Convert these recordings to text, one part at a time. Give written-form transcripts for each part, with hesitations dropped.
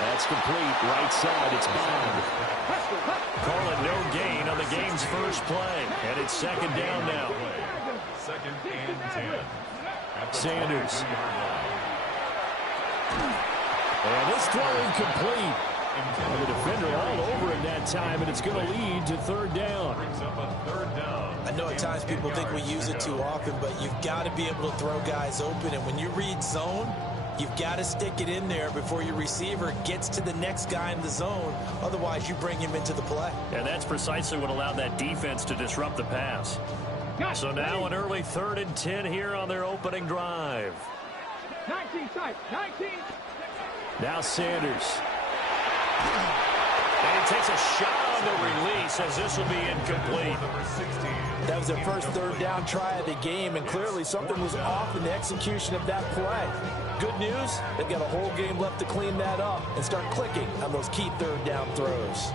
That's complete. Right side. It's Bond. Calling no gain on the game's first play. And it's second down now. Second and 10. Sanders. And this throw incomplete. And the defender all over it that time, and it's going to lead to third down. Brings up a third down. I know at times people think we use it too often, but you've got to be able to throw guys open. And when you read zone, you've got to stick it in there before your receiver gets to the next guy in the zone. Otherwise, you bring him into the play. And that's precisely what allowed that defense to disrupt the pass. So now an early 3rd and 10 here on their opening drive. 19 sight, 19. Now Sanders. And he takes a shot on the release as this will be incomplete. That was their first third down try of the game, and clearly something was off in the execution of that play. Good news, they've got a whole game left to clean that up and start clicking on those key third down throws.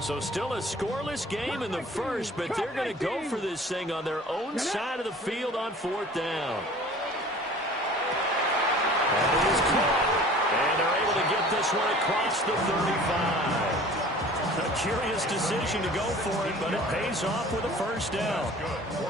So still a scoreless game in the first, but they're going to go for this thing on their own side of the field on 4th down. And it is caught, and they're able to get this one across the 35. A curious decision to go for it, but it pays off with a first down.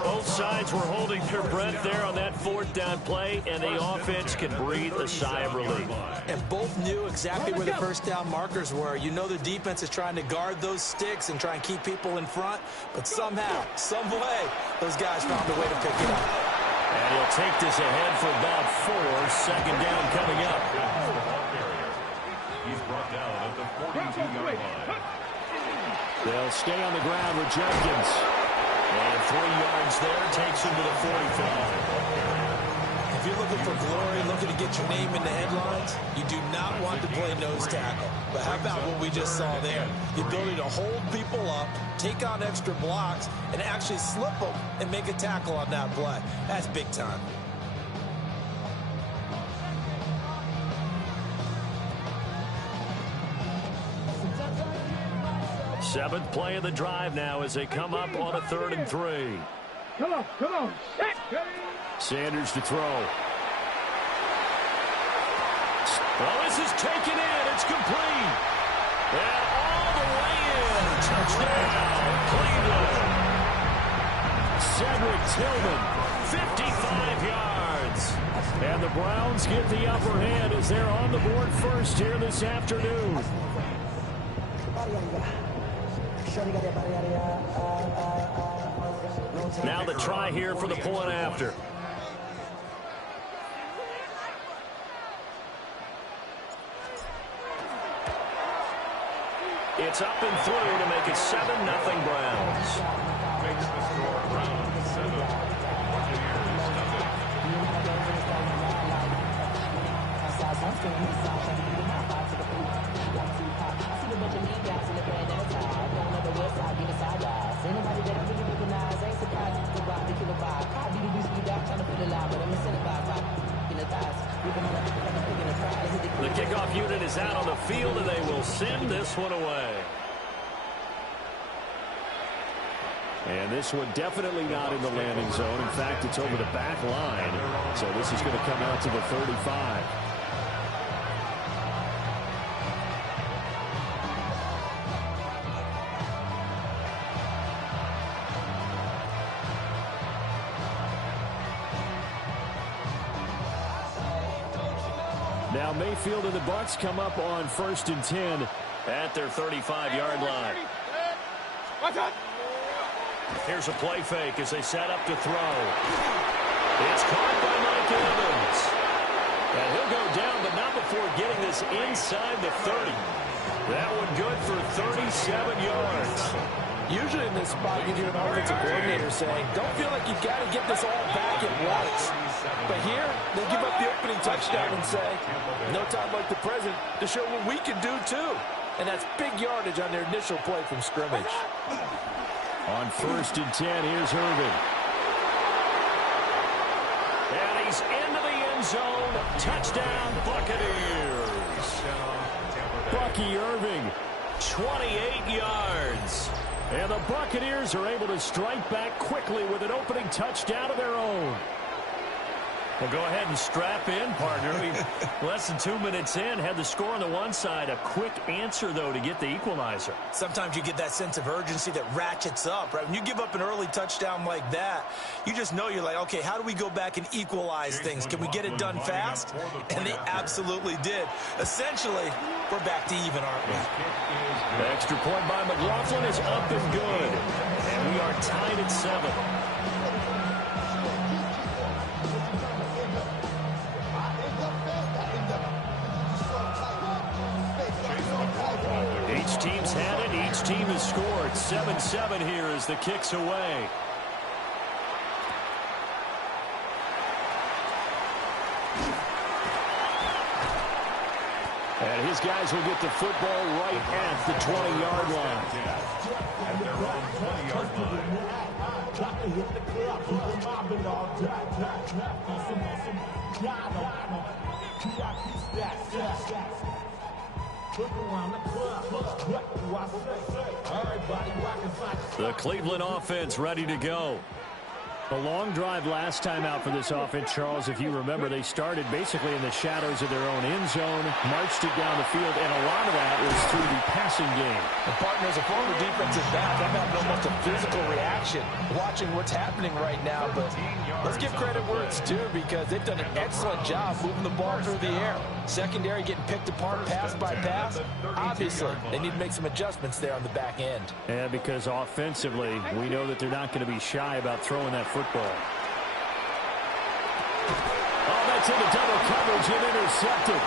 Both sides were holding their breath there on that 4th down play, and the offense can breathe a sigh of relief. And both knew exactly where the first down markers were. You know the defense is trying to guard those sticks and try and keep people in front, but somehow, some way, those guys found a way to pick it up. And he'll take this ahead for about 4. Second down coming up. He's brought down at the 42-yard line. They'll stay on the ground with Jenkins. And 3 yards there takes him to the 45. If you're looking for glory, looking to get your name in the headlines, you do not want to play nose tackle. But how about what we just saw there? The ability to hold people up, take on extra blocks, and actually slip them and make a tackle on that play. That's big time. Seventh play of the drive now as they come up on a 3rd and 3. Come on. Sanders to throw. Well, this is taken in. It's complete. And all the way in. Touchdown, Cleveland. Cedric Tillman, 55 yards. And the Browns get the upper hand as they're on the board first here this afternoon. Now the try here for the point after. It's up and through to make it 7-0 Browns. Makes the score Browns 7. The kickoff unit is out on the field, and they will send this one away. And this one definitely not in the landing zone. In fact, it's over the back line. So this is going to come out to the 35. Now Mayfield and the Bucs come up on 1st and 10 at their 35-yard line. Here's a play fake as they set up to throw. It's caught by Mike Evans. And he'll go down, but not before getting this inside the 30. That one good for 37 yards. Usually in this spot, you hear an offensive coordinator saying, don't feel like you've got to get this all back at once. But here, they give up the opening touchdown and say, no time like the present to show what we can do too. And that's big yardage on their initial play from scrimmage. On 1st and 10, here's Irving. And he's into the end zone. Touchdown, Buccaneers. Bucky Irving, 28 yards. And the Buccaneers are able to strike back quickly with an opening touchdown of their own. Well, go ahead and strap in, partner. Less than 2 minutes in, had the score on the one side. A quick answer, though, to get the equalizer. Sometimes you get that sense of urgency that ratchets up, right? When you give up an early touchdown like that, you just know you're like, okay, how do we go back and equalize things? Can we get it done fast? And they absolutely did. Essentially, we're back to even, aren't we? The extra point by McLaughlin is up and good. And we are tied at 7. Each team's had it. Each team has scored. 7-7 here as the kick's away. And his guys will get the football right at the 20-yard line. At their own 20-yard line. The Cleveland offense ready to go. A long drive last time out for this offense, Charles. If you remember, they started basically in the shadows of their own end zone, marched it down the field, and a lot of that was through the passing game. The partner is a former defensive back. I'm having almost a physical reaction watching what's happening right now. But let's give credit where it's due because they've done an excellent job moving the ball through the air. Secondary getting picked apart pass by pass. Obviously, they need to make some adjustments there on the back end. Yeah, because offensively, we know that they're not going to be shy about throwing that football. Oh, that's into double coverage and intercepted.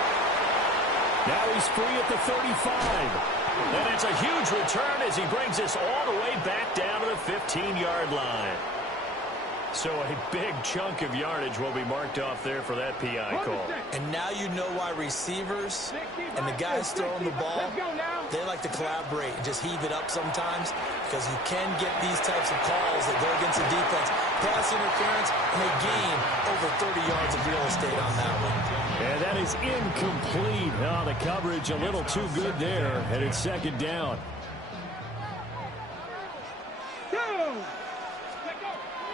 Now he's free at the 35. And it's a huge return as he brings us all the way back down to the 15-yard line. So a big chunk of yardage will be marked off there for that PI call. And now you know why receivers and the guys throwing the ball, they like to collaborate and just heave it up sometimes because you can get these types of calls that go against the defense. Pass interference, and they gain over 30 yards of real estate on that one. And that is incomplete. Oh, the coverage a little too good there, and it's second down.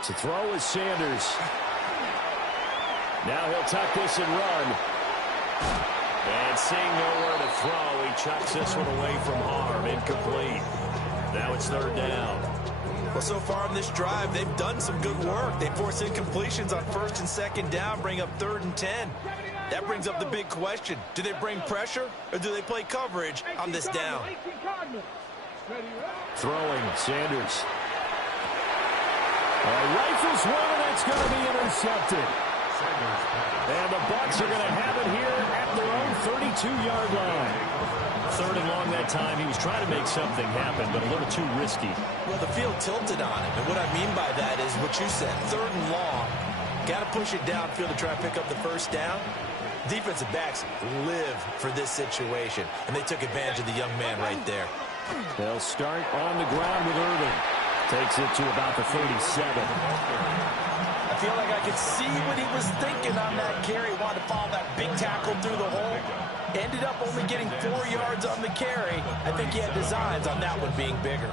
To throw is Sanders. Now he'll tuck this and run. And seeing nowhere to throw, he chucks this one away from harm. Incomplete. Now it's third down. Well, so far on this drive, they've done some good work. They force incompletions on first and second down, bring up 3rd and 10. That brings up the big question. Do they bring pressure or do they play coverage on this down? Throwing, Sanders. Rifles one, and that's going to be intercepted. And the Bucs are going to have it here at their own 32-yard line. 3rd and long that time. He was trying to make something happen, but a little too risky. Well, the field tilted on him, and what I mean by that is what you said. 3rd and long. Got to push it downfield to try to pick up the first down. Defensive backs live for this situation, and they took advantage of the young man right there. They'll start on the ground with Irvin. Takes it to about the 37. I feel like I could see what he was thinking on that carry. Wanted to follow that big tackle through the hole. Ended up only getting 4 yards on the carry. I think he had designs on that one being bigger.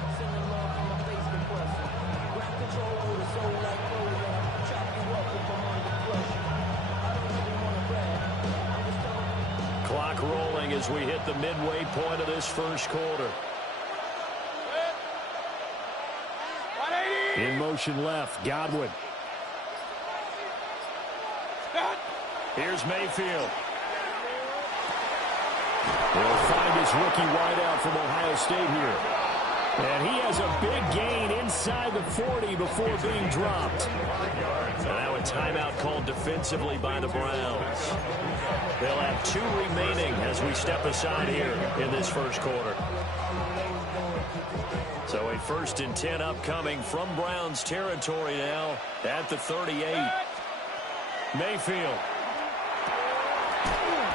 Clock rolling as we hit the midway point of this first quarter. In motion left, Godwin. Here's Mayfield. He'll find his rookie wideout from Ohio State here. And he has a big gain inside the 40 before being dropped. And now a timeout called defensively by the Browns. They'll have 2 remaining as we step aside here in this first quarter. So a 1st and 10 upcoming from Browns territory now at the 38. Mayfield.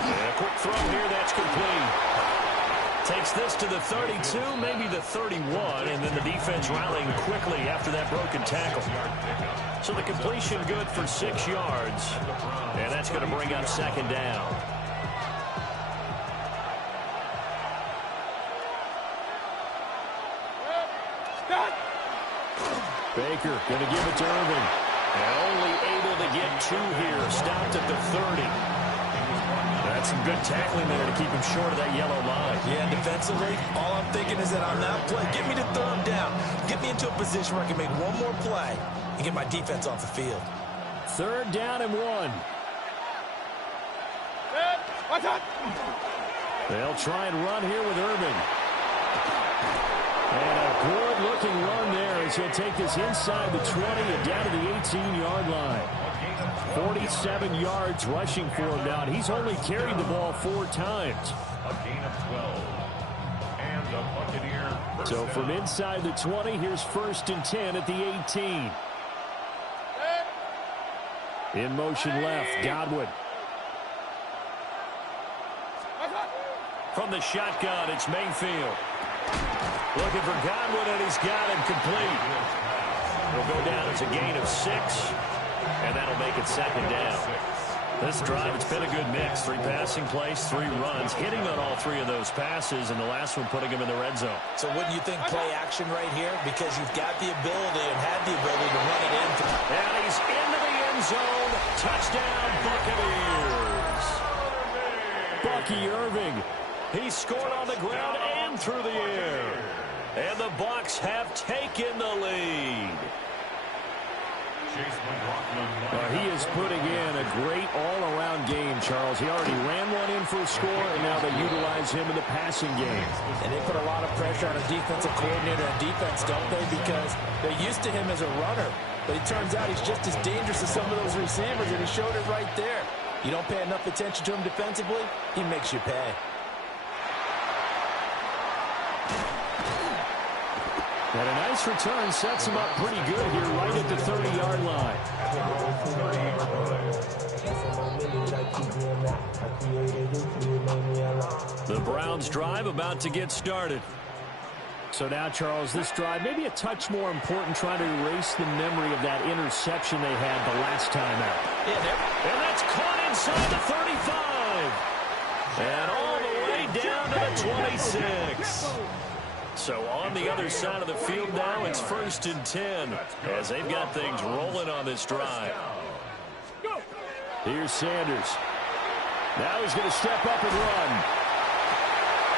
And a quick throw here, that's complete. Takes this to the 32, maybe the 31, and then the defense rallying quickly after that broken tackle. So the completion good for 6 yards, and that's going to bring up second down. Baker going to give it to Irvin. And only able to get 2 here. Stopped at the 30. That's some good tackling there to keep him short of that yellow line. Yeah, defensively, all I'm thinking is that on that play, get me to 3rd down. Get me into a position where I can make one more play and get my defense off the field. 3rd down and 1. They'll try and run here with Irving. And a good-looking run there as he'll take this inside the 20 and down to the 18-yard line. 47 yards rushing for him now. And he's only carried the ball 4 times. A gain of 12. And the Buccaneer. So from inside the 20, here's 1st and 10 at the 18. In motion left, Godwin. From the shotgun, it's Mayfield. Looking for Godwin, and he's got him complete. He'll go down as a gain of 6, and that'll make it 2nd down. This drive, it's been a good mix. 3 passing plays, 3 runs, hitting on all 3 of those passes, and the last one putting him in the red zone. So wouldn't you think play action right here? Because you've got the ability and had the ability to run it in. And he's into the end zone. Touchdown, Buccaneers. Bucky Irving. He scored on the ground and through the air. And the Bucs have taken the lead. He is putting in a great all-around game, Charles. He already ran one in for a score, and now they utilize him in the passing game. And they put a lot of pressure on a defensive coordinator and defense, don't they? Because they're used to him as a runner. But it turns out he's just as dangerous as some of those receivers, and he showed it right there. You don't pay enough attention to him defensively, he makes you pay. And a nice return sets him up pretty good here right at the 30-yard line. The Browns drive about to get started. So now, Charles, this drive maybe a touch more important, trying to erase the memory of that interception they had the last time out. And that's caught inside the 35. And all the way down to the 26. So on the other side of the field now, it's 1st and 10 as they've got things rolling on this drive. Here's Sanders. Now he's going to step up and run.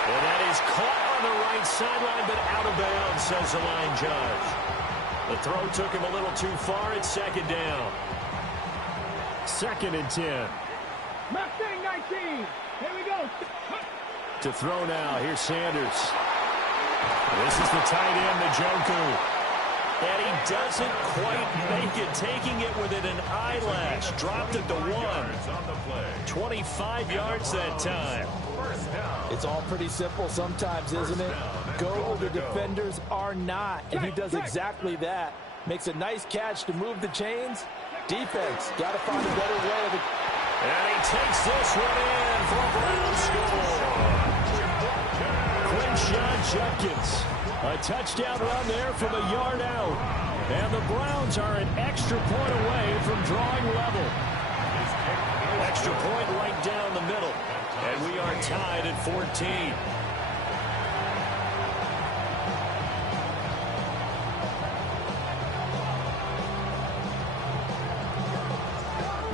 And that is caught on the right sideline, but out of bounds, says the line judge. The throw took him a little too far. It's 2nd down. 2nd and 10. Mustang 19. Here we go. To throw now. Here's Sanders. This is the tight end, Njoku. And he doesn't quite make it, taking it within an eyelash. Dropped at the 1. 25 yards that time. It's all pretty simple sometimes, isn't it? Go where the defenders are not, and he does exactly that. Makes a nice catch to move the chains. Defense, got to find a better way. And he takes this one in for a Brown score. Quinshon Judkins. A touchdown run there from a yard out. And the Browns are an extra point away from drawing level. Extra point right down the middle. And we are tied at 14.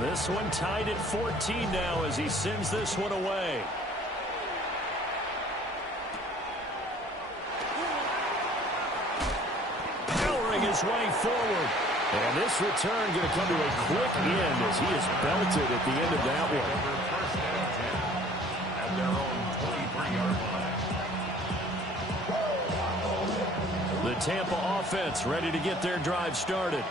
This one tied at 14 now as he sends this one away. Powering his way forward. And this return going to come to a quick end as he is belted at the end of that one. At their own 23-yard line. The Tampa offense ready to get their drive started.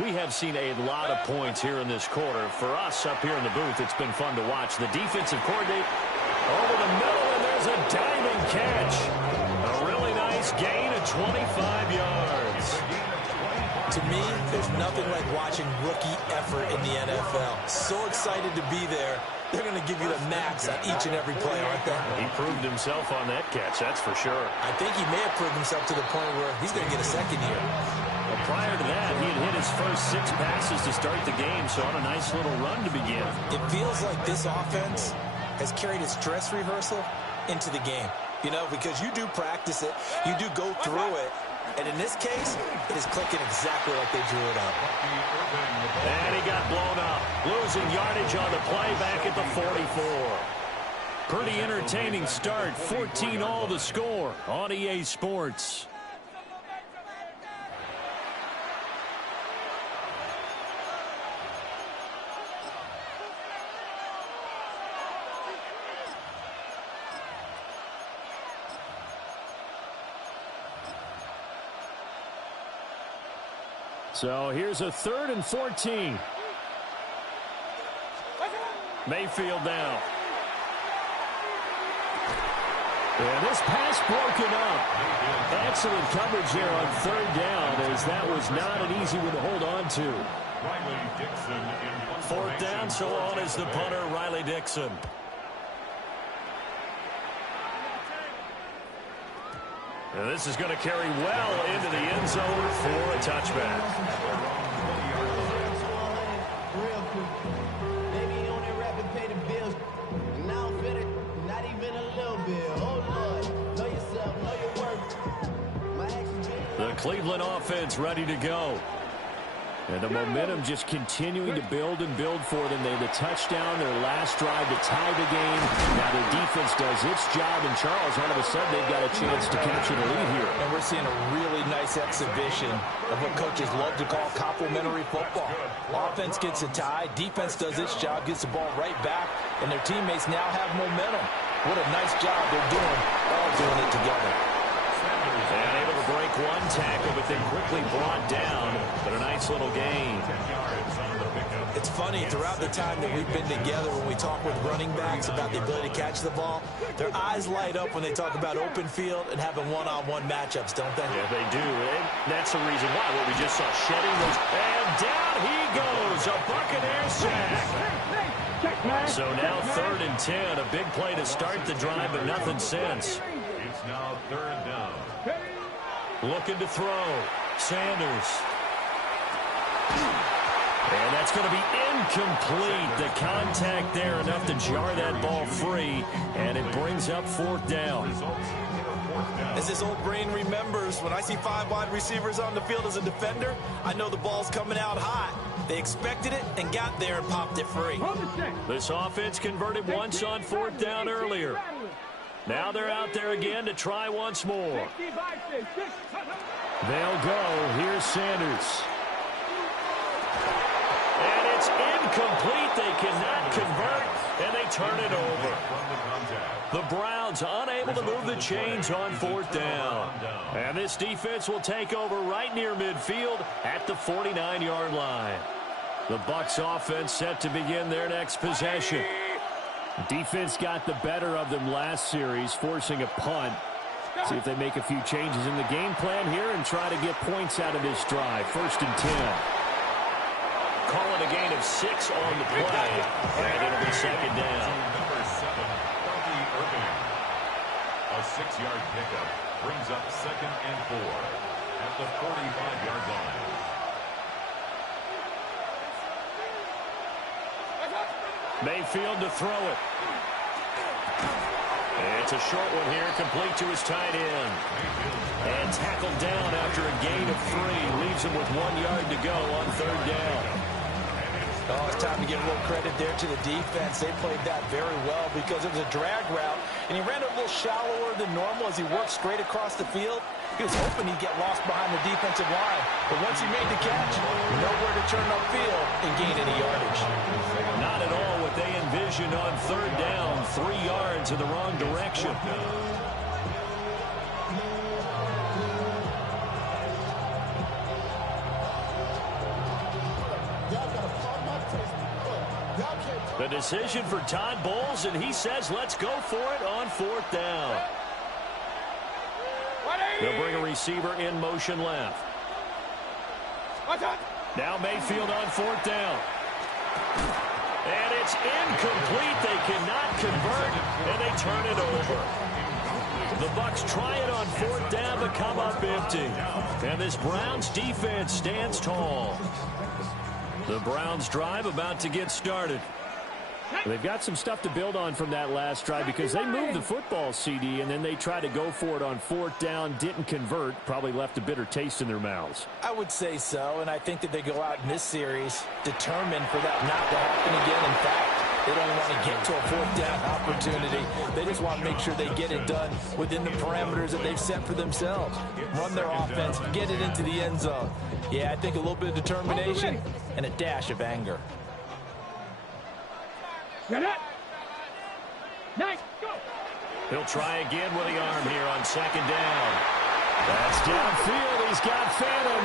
We have seen a lot of points here in this quarter. For us up here in the booth, it's been fun to watch. The defensive coordinator over the middle, and there's a diving catch. A really nice gain of 25 yards. To me, there's nothing like watching rookie effort in the NFL. So excited to be there. They're going to give you the max on each and every play, aren't they? He proved himself on that catch, that's for sure. I think he may have proved himself to the point where he's going to get a second year. Well, prior to that, he had hit his first 6 passes to start the game, so on a nice little run to begin. It feels like this offense has carried its dress rehearsal into the game. You know, because you do practice it, you do go through it, And in this case, it is clicking exactly like they drew it up. And he got blown up. Losing yardage on the play back at the 44. Pretty entertaining start. 14-all the score on EA Sports. So here's a 3rd and 14. Mayfield now. And this pass broken up. Excellent coverage there on 3rd down, as that was not an easy one to hold on to. 4th down, so on is the punter, Riley Dixon. And this is going to carry well into the end zone for a touchback. The Cleveland offense ready to go. And the momentum just continuing to build and build for them. They had the touchdown, their last drive to tie the game. Now their defense does its job, and Charles, all of a sudden, they've got a chance to capture the lead here. And we're seeing a really nice exhibition of what coaches love to call complementary football. Offense gets a tie, defense does its job, gets the ball right back, and their teammates now have momentum. What a nice job they're doing, all doing it together. And able to break one tackle, but then quickly brought down. But a nice little gain. It's funny, throughout the time that we've been together, when we talk with running backs about the ability to catch the ball, their eyes light up when they talk about open field and having one-on-one matchups, don't they? Yeah, they do. And that's the reason why. What we just saw, shedding those. And down he goes. A Buccaneer sack. So now 3rd and 10. A big play to start the drive, but nothing since. It's now 3rd down. Looking to throw. Sanders. And that's going to be incomplete. The contact there enough to jar that ball free. And it brings up 4th down. As this old brain remembers, when I see 5 wide receivers on the field as a defender, I know the ball's coming out hot. They expected it and got there and popped it free. This offense converted once on 4th down earlier. Now they're out there again to try once more. They'll go. Here's Sanders. And it's incomplete. They cannot convert, and they turn it over. The Browns unable to move the chains on 4th down. And this defense will take over right near midfield at the 49-yard line. The Bucs offense set to begin their next possession. Defense got the better of them last series, forcing a punt. See if they make a few changes in the game plan here and try to get points out of this drive. 1st and 10. Calling a gain of 6 on the play, and it'll be 2nd down. Number 7, a 6-yard pickup brings up 2nd and 4 at the 45-yard line. Mayfield to throw it. It's a short one here, complete to his tight end. And tackled down after a gain of 3. Leaves him with 1 yard to go on 3rd down. Oh, it's time to give a little credit there to the defense. They played that very well because it was a drag route, and he ran a little shallower than normal as he worked straight across the field. He was hoping he'd get lost behind the defensive line, but once he made the catch, nowhere to turn upfield and gain any yardage. Not at all what they envisioned on 3rd down. 3 yards in the wrong direction. The decision for Todd Bowles, and he says let's go for it on 4th down. They'll bring a receiver in motion left. Now Mayfield on 4th down. And it's incomplete. They cannot convert, and they turn it over. The Bucs try it on 4th down but come up empty. And this Browns defense stands tall. The Browns drive about to get started. They've got some stuff to build on from that last drive because they moved the football, CD, and then they tried to go for it on 4th down, didn't convert, probably left a bitter taste in their mouths. I would say so, and I think that they go out in this series determined for that not to happen again. In fact, they don't want to get to a 4th down opportunity. They just want to make sure they get it done within the parameters that they've set for themselves. Run their offense, get it into the end zone. Yeah, I think a little bit of determination and a dash of anger. Get it. Nice. Go. He'll try again with the arm here on 2nd down. That's downfield. He's got Phantom.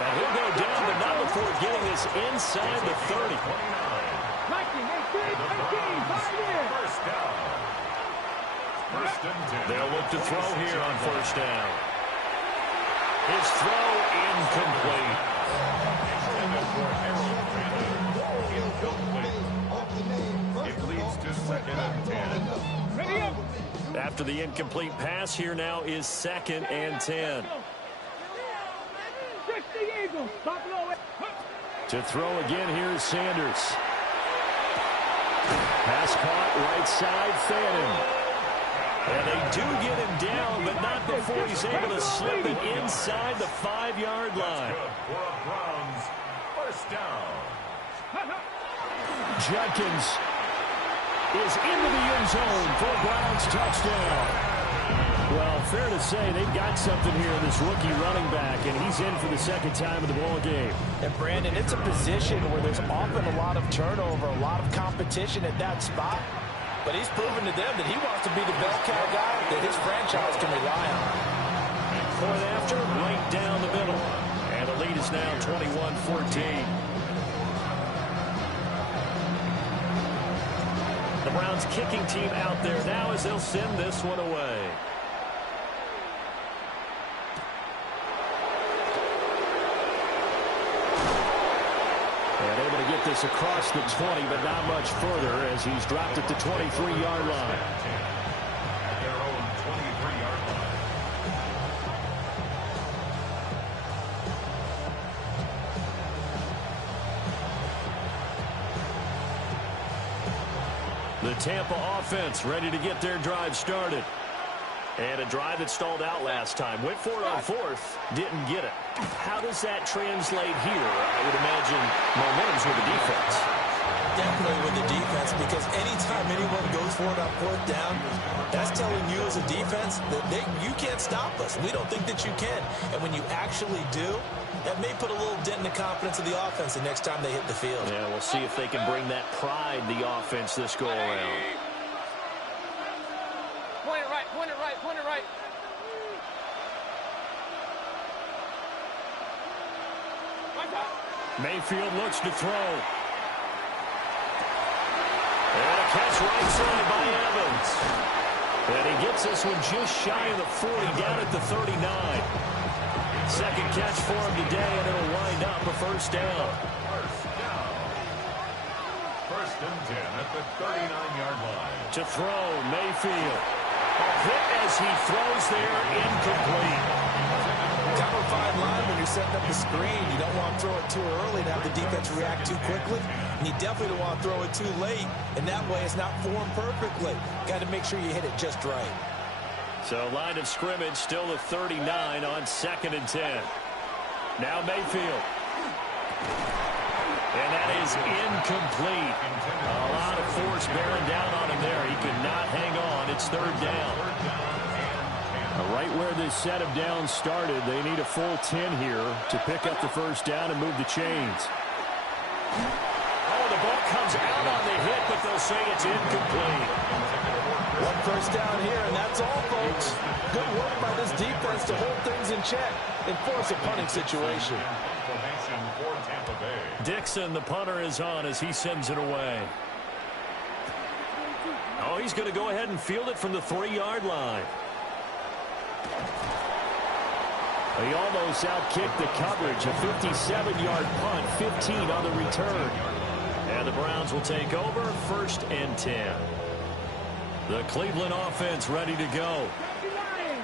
And he'll go down, but not before getting this inside the 30. 18, 5 in. First down. First and 10. They'll look to throw here on 1st down. His throw incomplete. Intended for Harold Phantom. Incomplete. It leads to 2nd and 10. Ready up. After the incomplete pass, here now is 2nd and 10. 60 Eagles. Top low. To throw again, here's Sanders. Pass caught, right side, Phantom. And they do get him down, but not before he's able to slip it inside the 5-yard line. Good for a Browns first down. Judkins is into the end zone for a Browns touchdown. Well, fair to say they've got something here in this rookie running back, and he's in for the 2nd time in the ball game. And Brandon, it's a position where there's often a lot of turnover, a lot of competition at that spot. But he's proven to them that he wants to be the bell cow guy that his franchise can rely on. Point after, right down the middle. And the lead is now 21-14. The Browns kicking team out there now as they'll send this one away. And able to get this across the 20, but not much further as he's dropped at the 23-yard line. At their own 23-yard line. The Tampa offense ready to get their drive started. And a drive that stalled out last time. Went for it on 4th, didn't get it. How does that translate here? I would imagine momentum's with the defense. Definitely with the defense, because anytime anyone goes for it on 4th down, that's telling you as a defense that you can't stop us. We don't think that you can. And when you actually do, that may put a little dent in the confidence of the offense the next time they hit the field. Yeah, we'll see if they can bring that pride, the offense, this go-around. Point it right, point it right, point it right. Mayfield looks to throw. And a catch right side by Evans. And he gets this one just shy of the 40, down at the 39. 2nd catch for him today, and it'll wind up a 1st down. First down. First and 10 at the 39-yard line. To throw, Mayfield. A hit as he throws there, incomplete. Kind of a fine line when you're setting up the screen. You don't want to throw it too early and have the defense react too quickly. And you definitely don't want to throw it too late. And that way it's not formed perfectly. Got to make sure you hit it just right. So line of scrimmage still the 39 on 2nd and 10. Now Mayfield. And that is incomplete. A lot of force bearing down on him there. He could not hang on. It's 3rd down. Right where this set of downs started, they need a full 10 here to pick up the 1st down and move the chains. Oh, the ball comes out on the hit, but they'll say it's incomplete. 1 first down here, and that's all, folks. Good work by this defense to hold things in check and force a punting situation. Dixon, the punter, is on as he sends it away. Oh, he's going to go ahead and field it from the 3-yard line. He almost outkicked the coverage. A 57-yard punt, 15 on the return. And the Browns will take over, 1st and 10. The Cleveland offense ready to go.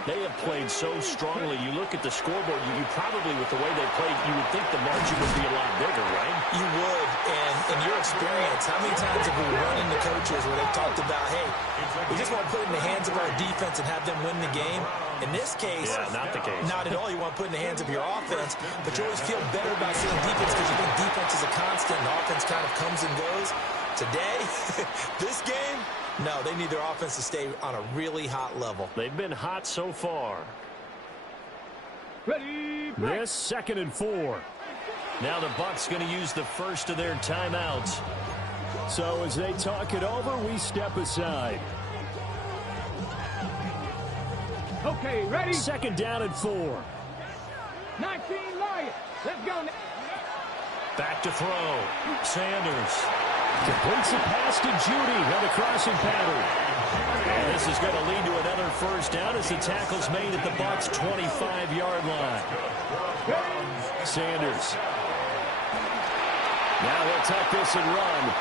They have played so strongly. You look at the scoreboard, you probably, with the way they played, you would think the margin would be a lot bigger, right? You would. And in your experience, how many times have we run into coaches where they've talked about, hey, we just want to put it in the hands of our defense and have them win the game? In this case, not the case. Not at all. You want to put it in the hands of your offense, but you always feel better about seeing defense because you think defense is a constant and offense kind of comes and goes. Today, this game, no, they need their offense to stay on a really hot level. They've been hot so far. Ready, This 2nd and 4. Now the Bucs going to use the first of their timeouts. So as they talk it over, we step aside. Okay, ready? 2nd down and 4. 19 Lions. Let's go. Back to throw. Sanders. Completes the pass to Judy on the crossing pattern. And this is going to lead to another first down as the tackle's made at the Bucs' 25-yard line. Sanders. Now he'll tuck this and run.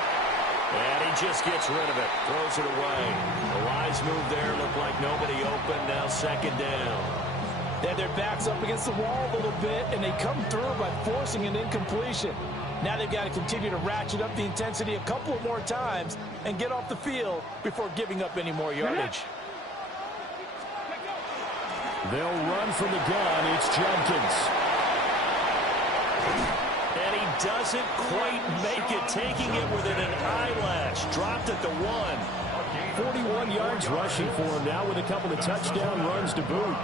And he just gets rid of it. Throws it away. The wise move there. Looked like nobody open. Now 2nd down. They have their backs up against the wall a little bit, and they come through by forcing an incompletion. Now they've got to continue to ratchet up the intensity a couple of more times and get off the field before giving up any more yardage. They'll run from the gun. It's Jenkins. And he doesn't quite make it, taking it within an eyelash. Dropped at the 1. 41 yards rushing for him now with a couple of touchdown runs to boot.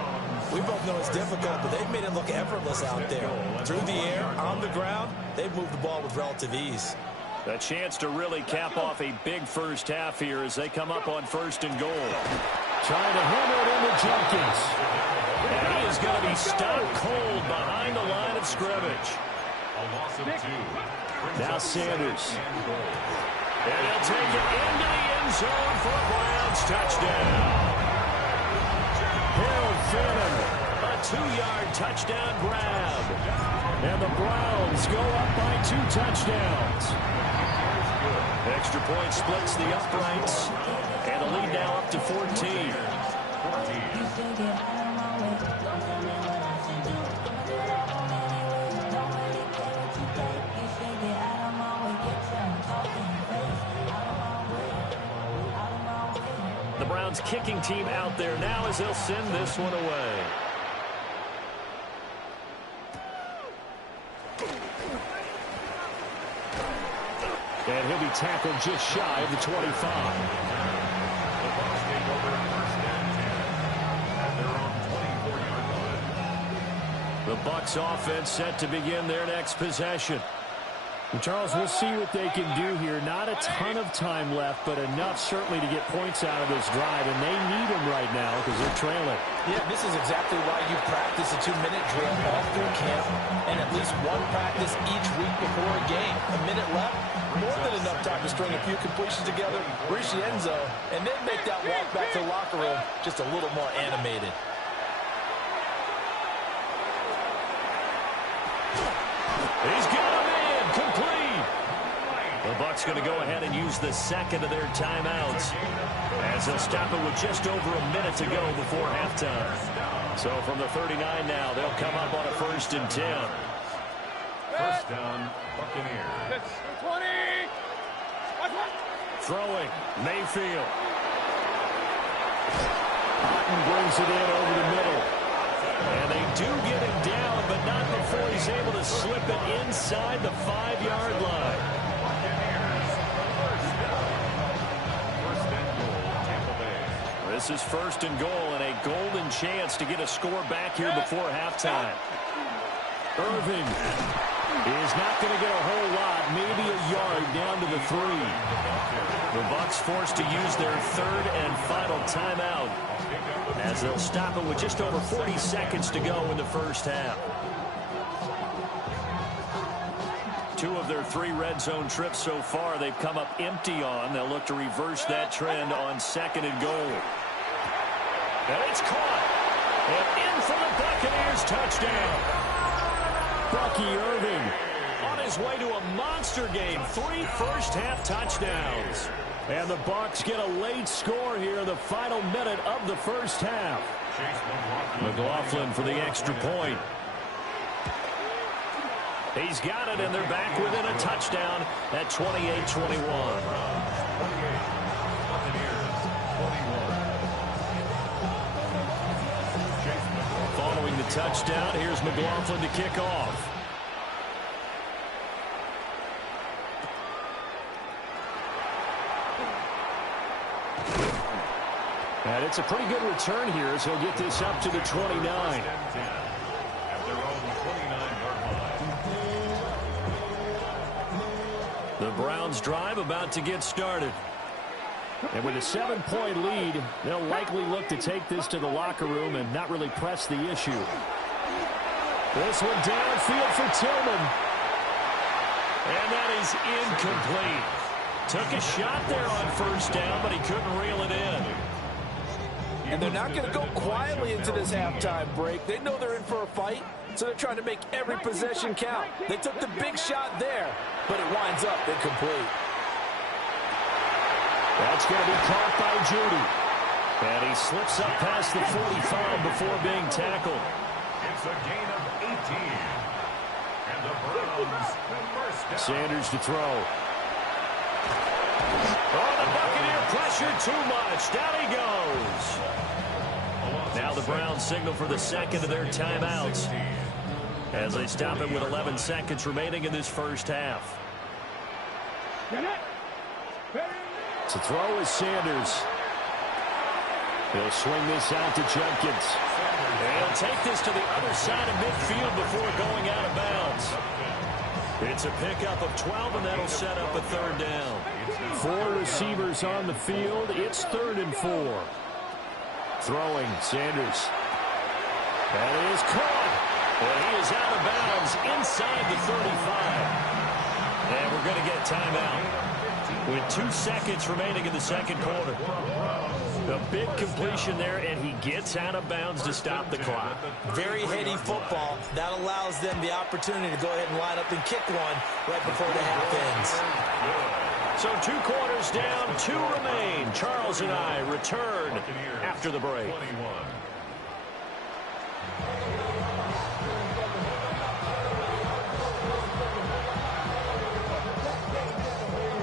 We both know it's difficult, but they've made it look effortless out there. Through the air, on the ground, they've moved the ball with relative ease. A chance to really cap off a big first half here as they come up on 1st and goal. Trying to hammer it into Jenkins. And he is going to be stopped cold behind the line of scrimmage. A loss of 2. Now Sanders. And he'll take it into the end zone for a Browns touchdown. Harold Fannin. A 2-yard touchdown grab. And the Browns go up by 2 touchdowns. Extra point splits the uprights. And the lead now up to 14. The Browns kicking team out there now as they'll send this one away. And he'll be tackled just shy of the 25. The Bucs take over at 1st and 10 at their own 24-yard line. The Bucs offense set to begin their next possession. And Charles, we'll see what they can do here. Not a ton of time left, but enough certainly to get points out of this drive, and they need them right now because they're trailing. Yeah, this is exactly why you practice a 2-minute drill all through camp and at least one practice each week before a game. A minute left, more than enough time to string a few completions together, reach the end zone, and then make that walk back to the locker room just a little more animated. He's got him in, complete. The Bucs going to go ahead and use the 2nd of their timeouts as they'll stop it with just over a minute to go before halftime. So from the 39 now, they'll come up on a 1st and 10. 1st down, Buccaneers. 20. Throwing, Mayfield. Cotton brings it in over the middle. And they do get him down, but not before he's able to slip it inside the 5-yard line. This is 1st and goal and a golden chance to get a score back here before halftime. Irving is not going to get a whole lot, maybe a yard down to the 3. The Bucs forced to use their 3rd and final timeout as they'll stop it with just over 40 seconds to go in the first half. 2 of their 3 red zone trips so far they've come up empty on. They'll look to reverse that trend on 2nd and goal. And it's caught. And in for the Buccaneers touchdown. Bucky Irving On his way to a monster game. 3 first-half touchdowns. And the Bucs get a late score here in the final minute of the first half. McLaughlin for the extra point. He's got it, and they're back within a touchdown at 28-21. Following the touchdown, here's McLaughlin to kick off. And it's a pretty good return here as he'll get this up to the 29. The Browns drive about to get started. And with a 7-point lead, they'll likely look to take this to the locker room and not really press the issue. This one downfield for Tillman. And that is incomplete. Took a shot there on first down, but he couldn't reel it in. And they're not going to go quietly into this halftime break. They know they're in for a fight, so they're trying to make every possession count. They took the big shot there, but it winds up incomplete. That's going to be caught by Judy. And he slips up past the 45 before being tackled. It's a gain of 18. And the Browns first down. Sanders to throw. Oh, the Buccaneer pressure too much. Down he goes. Now the Browns signal for the second of their timeouts as they stop it with 11 seconds remaining in this first half. To throw is Sanders. He'll swing this out to Jenkins. And he'll take this to the other side of midfield before going out of bounds. It's a pickup of 12, and that'll set up a third down. 4 receivers on the field. It's 3rd and 4. Throwing, Sanders. That is caught. And he is out of bounds inside the 35. And we're going to get timeout with 2 seconds remaining in the second quarter. A big completion there, and he gets out of bounds to stop the clock. Very heady football. That allows them the opportunity to go ahead and line up and kick one right before the half ends. So 2 quarters down, 2 remain. Charles and I return after the break.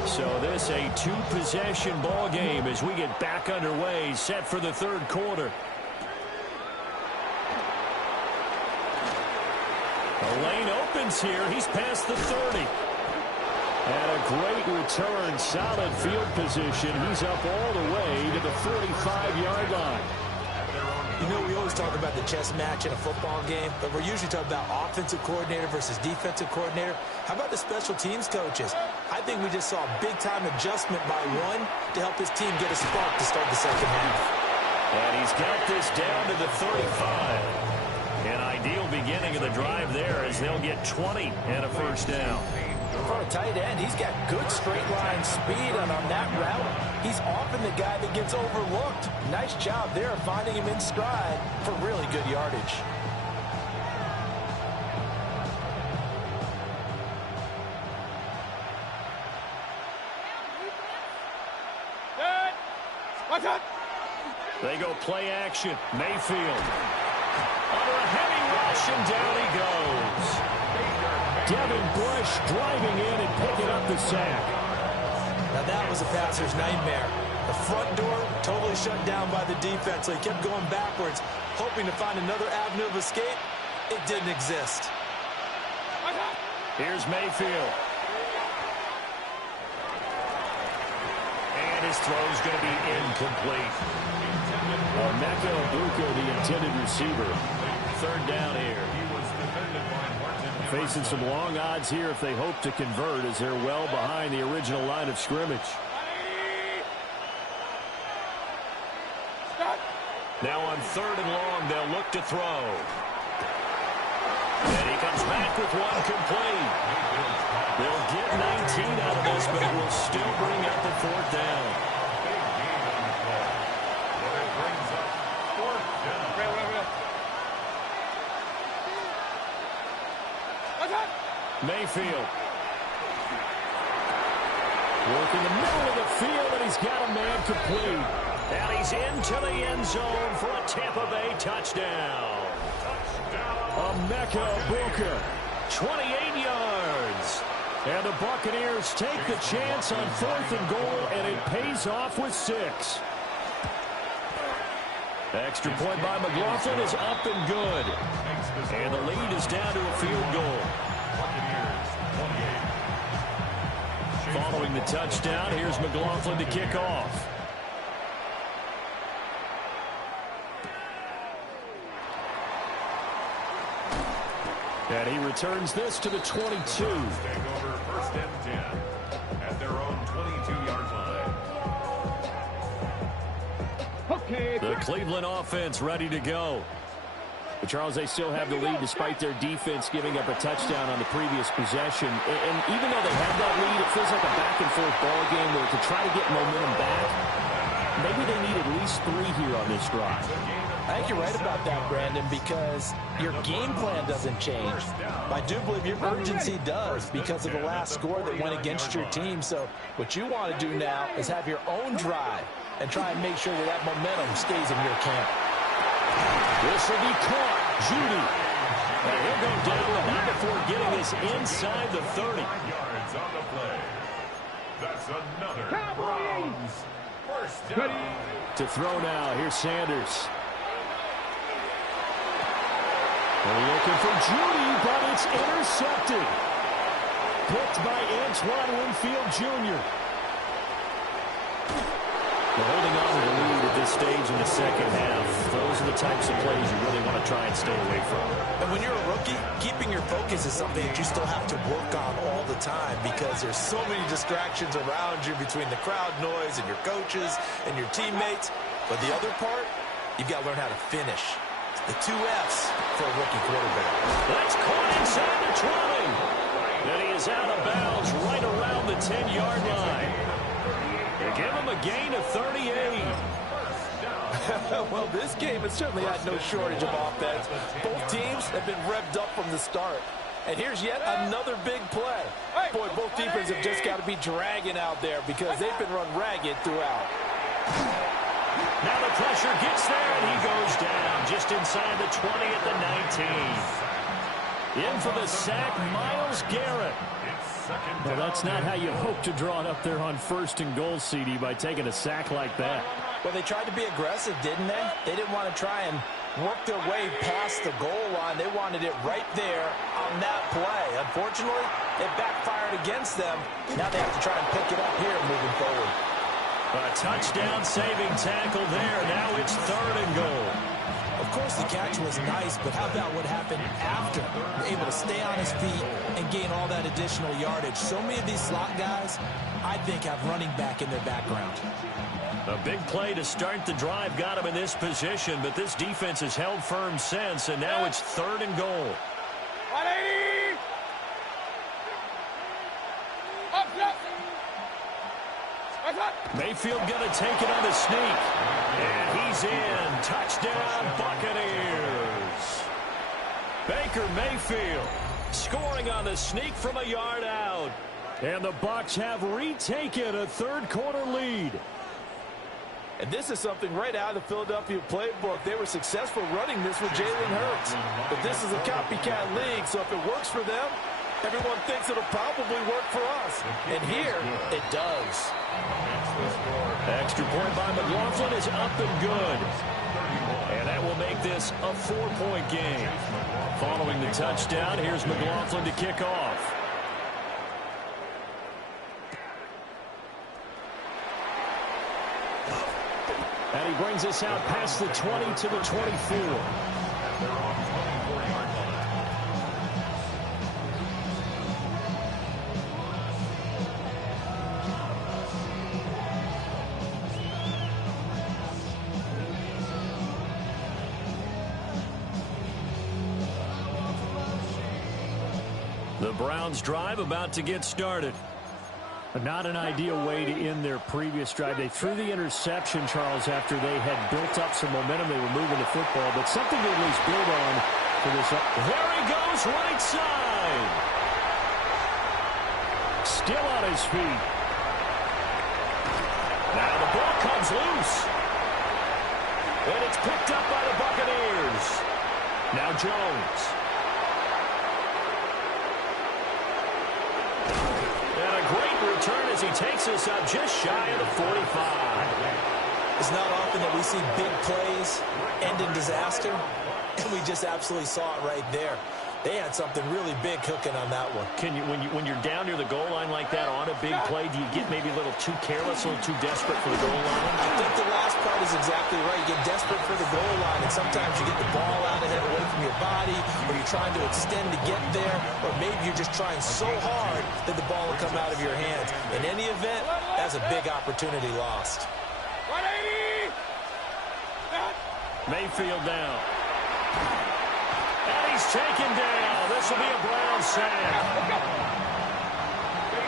So this a 2-possession ball game as we get back underway, set for the third quarter. The lane opens here. He's past the 30. And a great return, solid field position. He's up all the way to the 45-yard line. You know, we always talk about the chess match in a football game, but we're usually talking about offensive coordinator versus defensive coordinator. How about the special teams coaches? I think we just saw a big-time adjustment by one to help his team get a spark to start the second half. And he's got this down to the 35. An ideal beginning of the drive there as they'll get 20 and a first down. For a tight end, he's got good straight-line speed, and on that route, he's often the guy that gets overlooked. Nice job there finding him in stride for really good yardage. They go play action. Mayfield. Under a heavy rush, and down he goes. Devin Bush driving in and picking up the sack. Now that was a passer's nightmare. The front door totally shut down by the defense, so he kept going backwards, hoping to find another avenue of escape. It didn't exist. Here's Mayfield. And his throw's going to be incomplete. Emeka Egbuka, the intended receiver. Third down here. Facing some long odds here if they hope to convert, as they're well behind the original line of scrimmage. Now on 3rd and long, they'll look to throw. And he comes back with one complete. They'll get 19 out of this, but it will still bring up a 4th down. Mayfield. Working the middle of the field, and he's got a man complete. And he's into the end zone for a Tampa Bay touchdown. Emeka Egbuka. 28 yards. And the Buccaneers take the chance on 4th and goal, and it pays off with 6. Extra point by McLaughlin is up and good. And the lead is down to a field goal. Following the touchdown, here's McLaughlin to kick off. And he returns this to the 22. Take over 1st and 10 at their own 22-yard line. Okay. The Cleveland offense ready to go. But Charles, they still have the lead despite their defense giving up a touchdown on the previous possession. And even though they have that lead, it feels like a back-and-forth ball game where to try to get momentum back, maybe they need at least 3 here on this drive. I think you're right about that, Brandon, because your game plan doesn't change. I do believe your urgency does because of the last score that went against your team. So what you want to do now is have your own drive and try and make sure that that momentum stays in your camp. This will be caught. Judy. And he'll go down, but not before getting this inside the 30. Yards on the play. That's another Browns first down. To throw now. Here's Sanders. They're looking for Judy, but it's intercepted. Picked by Antoine Winfield Jr. They're holding on to the lead at this stage in the second half. Those are the types of plays you really want to try and stay away from. And when you're a rookie, keeping your focus is something that you still have to work on all the time because there's so many distractions around you between the crowd noise and your coaches and your teammates. But the other part, you've got to learn how to finish. The 2 F's for a rookie quarterback. That's caught inside the 20. And he is out of bounds right around the 10-yard line. They give him a gain of 38. Well, this game has certainly had no shortage of offense. Both teams have been revved up from the start. And here's yet another big play. Boy, both defenses have just got to be dragging out there because they've been run ragged throughout. Now the pressure gets there, and he goes down just inside the 20 at the 19. In for the sack, Myles Garrett. Well, that's not how you hope to draw it up there on 1st and goal, CD, by taking a sack like that. Well, they tried to be aggressive, didn't they? They didn't want to try and work their way past the goal line. They wanted it right there on that play. Unfortunately, it backfired against them. Now they have to try and pick it up here moving forward. A touchdown-saving tackle there. Now it's 3rd and goal. Of course, the catch was nice, but how about what happened after? Able to stay on his feet and gain all that additional yardage. So many of these slot guys, I think, have running back in their background. A big play to start the drive got him in this position, but this defense has held firm since, and now it's 3rd and goal. 180! Up, up! Mayfield going to take it on the sneak. And he's in. Touchdown, Buccaneers. Baker Mayfield scoring on the sneak from a yard out. And the Bucs have retaken a 3rd quarter lead. And this is something right out of the Philadelphia playbook. They were successful running this with Jalen Hurts. But this is a copycat league, so if it works for them, everyone thinks it'll probably work for us. And here, it does. Extra point by McLaughlin is up and good. And that will make this a 4-point game. Following the touchdown, here's McLaughlin to kick off. And he brings us out past the 20 to the 24. The Browns drive about to get started. Not an ideal way to end their previous drive. They threw the interception, Charles, after they had built up some momentum. They were moving the football, but something to at least build on for this. There he goes, right side. Still on his feet. Now the ball comes loose. And it's picked up by the Buccaneers. Now Jones. And a great return as he takes us up just shy of the 45. It's not often that we see big plays end in disaster, and we just absolutely saw it right there. They had something really big cooking on that one. When you're down near the goal line like that on a big play, do you get maybe a little too careless, a little too desperate for the goal line? I think the last part is exactly right. You get desperate for the goal line, and sometimes you get the ball out ahead away from your body, or you're trying to extend to get there, or maybe you're just trying so hard that the ball will come out of your hands. In any event, that's a big opportunity lost. 180! Mayfield down. And he's taken down. This will be a Brown sack.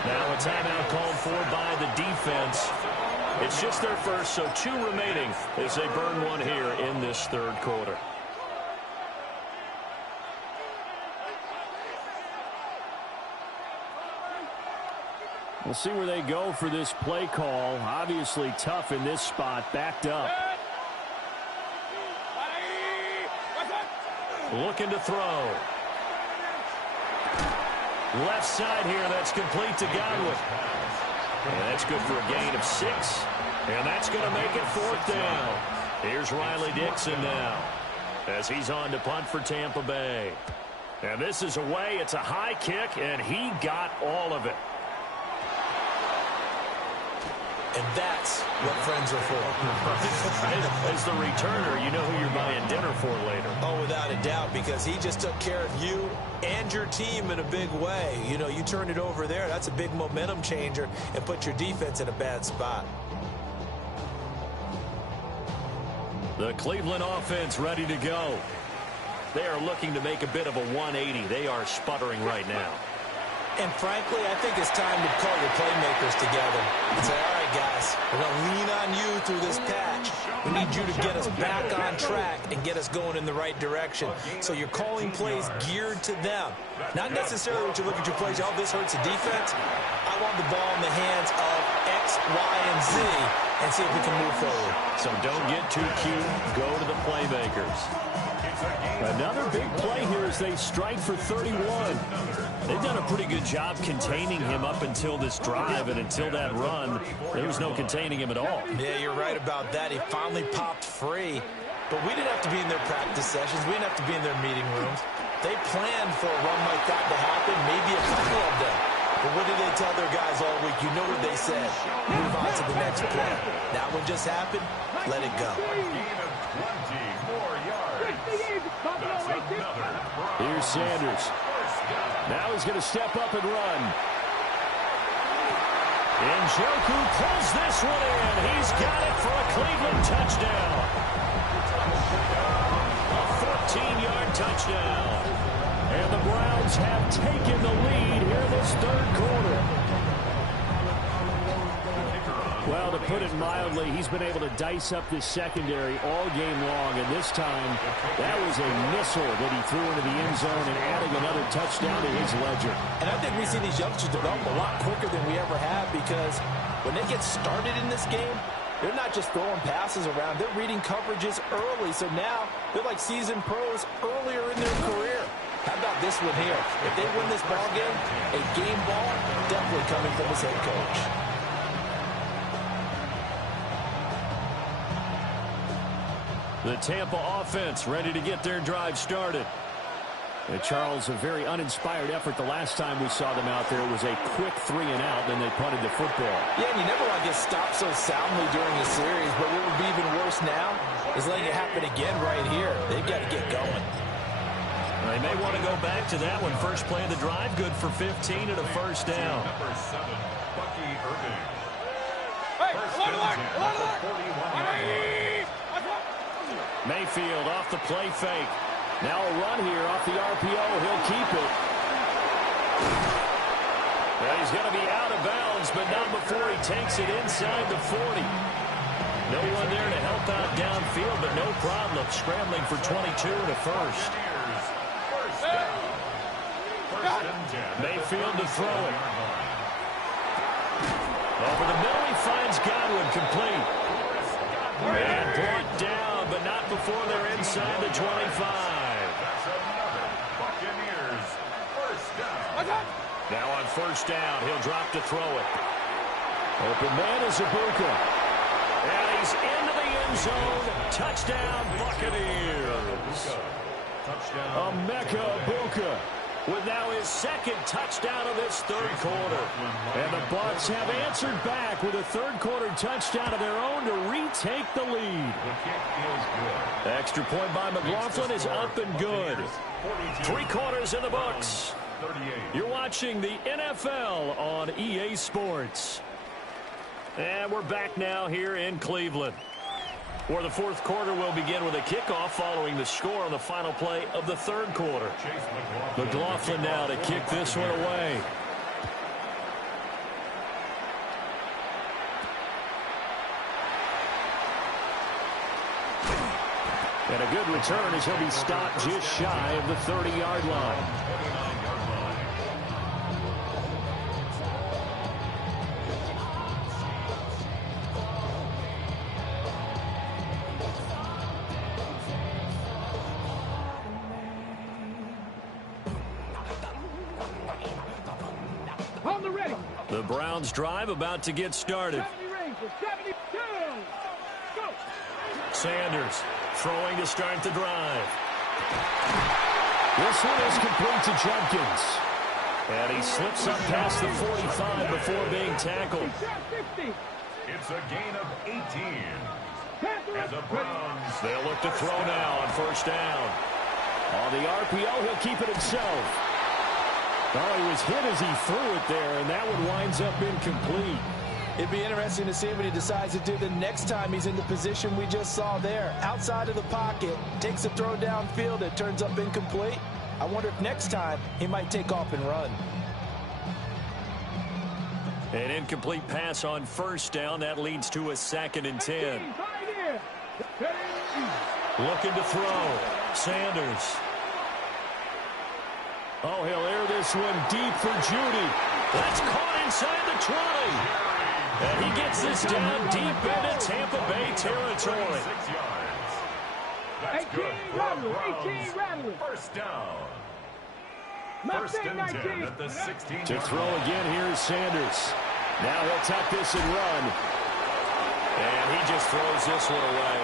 Now a timeout called for by the defense. It's just their first, so 2 remaining as they burn one here in this third quarter. We'll see where they go for this play call. Obviously tough in this spot, backed up. Looking to throw. Left side here, that's complete to Godwin. And that's good for a gain of 6. And that's going to make it 4th down. Here's Riley Dixon now as he's on to punt for Tampa Bay. And this is away. It's a high kick, and he got all of it. And that's what friends are for. As the returner, you know who you're buying dinner for later. Oh, without a doubt, because he just took care of you and your team in a big way. You know, you turned it over there. That's a big momentum changer and put your defense in a bad spot. The Cleveland offense ready to go. They are looking to make a bit of a 180. They are sputtering right now. And frankly, I think it's time to call your playmakers together and say, all right, guys, we're going to lean on you through this patch. We need you to get us back on track and get us going in the right direction. So you're calling plays geared to them. Not necessarily when you look at your plays, oh, this hurts the defense. I want the ball in the hands of X, Y, and Z and see if we can move forward. So don't get too cute. Go to the playmakers. Another big play here as they strike for 31. They've done a pretty good job containing him up until this drive, and until that run, there was no containing him at all. Yeah, you're right about that. He finally popped free, but we didn't have to be in their practice sessions. We didn't have to be in their meeting rooms. They planned for a run like that to happen, maybe a couple of them. But what did they tell their guys all week? You know what they said. Move on to the next play. That one just happened. Let it go. Here's Sanders. Now he's going to step up and run. Njoku pulls this one in. He's got it for a Cleveland touchdown. A 14-yard touchdown. And the Browns have taken the lead here this third quarter. Well, to put it mildly, he's been able to dice up this secondary all game long, and this time that was a missile that he threw into the end zone and adding another touchdown to his ledger. And I think we see these youngsters develop a lot quicker than we ever have, because when they get started in this game, they're not just throwing passes around. They're reading coverages early, so now they're like seasoned pros earlier in their career. How about this one here? If they win this ball game, a game ball definitely coming from his head coach. The Tampa offense ready to get their drive started. And Charles, a very uninspired effort the last time we saw them out there. It was a quick 3 and out, then they punted the football. Yeah, and you never want to get stopped so soundly during the series, but what would be even worse now is letting it happen again right here. They've got to get going. They may want to go back to that one. First play of the drive, good for 15 and a first down. Number 7, Bucky Irving. Hey, alert! Mayfield off the play fake. Now a run here off the RPO. He'll keep it. Well, he's going to be out of bounds, but not before he takes it inside the 40. No one there to help out downfield, but no problem scrambling for 22 and a first. Mayfield to throw it. Over the middle, he finds Godwin complete. And brought down, but not before they're inside the 25. Now on first down, he'll drop to throw it. Open man is Ibuka. And he's into the end zone. Touchdown, Buccaneers. Emeka Ibuka with now his second touchdown of this third quarter. And the Bucs have answered back with a third-quarter touchdown of their own to retake the lead. Extra point by McLaughlin is up and good. 3 quarters in the books. You're watching the NFL on EA Sports. And we're back now here in Cleveland, where the fourth quarter will begin with a kickoff following the score on the final play of the third quarter. McLaughlin now to kick this one away. And a good return as he'll be stopped just shy of the 30-yard line. The Browns drive about to get started. Sanders throwing to start the drive. This one is complete to Jenkins. And he slips up past the 45 before being tackled. It's a gain of 18. And the Browns, they'll look to throw now on first down. On the RPO, he'll keep it himself. Oh, he was hit as he threw it there, and that one winds up incomplete. It'd be interesting to see what he decides to do the next time he's in the position we just saw there. Outside of the pocket, takes a throw downfield, it turns up incomplete. I wonder if next time he might take off and run. An incomplete pass on first down. That leads to a 2nd and 10. Looking to throw. Sanders. Oh, he'll air this one deep for Judy. That's caught inside the 20. And he gets this down deep into Tampa Bay territory. 6 yards. That's good. 18 Rattler. First down. First and 10 at the 16. To throw again, here's Sanders. Now he'll tuck this and run. And he just throws this one away.